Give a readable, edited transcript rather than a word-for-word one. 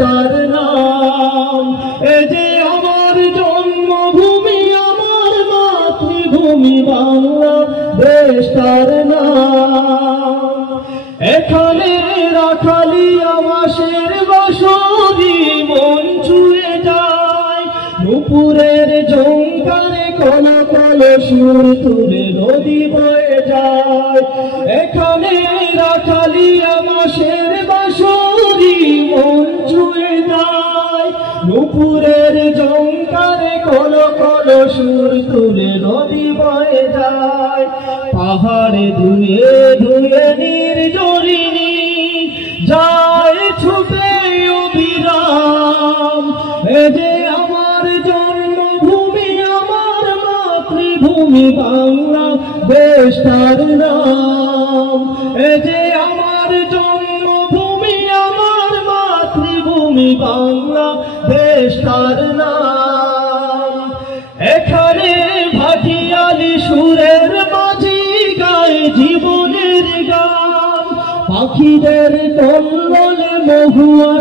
তার নাম। এ যে আমার জন্মভূমি, আমার মাতৃভূমি বাংলাদেশ তার নাম। এখানে রাখালি আবাসের বাসরি মন ছুঁয়ে যায়, নুপুরের ঝংকারে কল কল সুর তুলে নদী বয়ে যায়। এখানে রাখালি আবাসের বাসরি মন ছুঁয়ে যায়, নুপুরের ঝংকারে কল কল সুর তুলে নদী বয়ে যায়। পাহাড়ে ধুয়ে ধুয়ে নির্ঝরিণী যায় ছুটে অবিরাম। এ যে আমার জন্মভূমি, আমার মাতৃভূমি বাংলাদেশ তার নাম। এ যে আমার জন্মভূমি, আমার মাতৃভূমি বাংলাদেশ তার নাম। এখানে ভাটিয়ালি সুরের মাঝি গায় জীবনের গান, পাখিদের কল্লোলে মহুয়া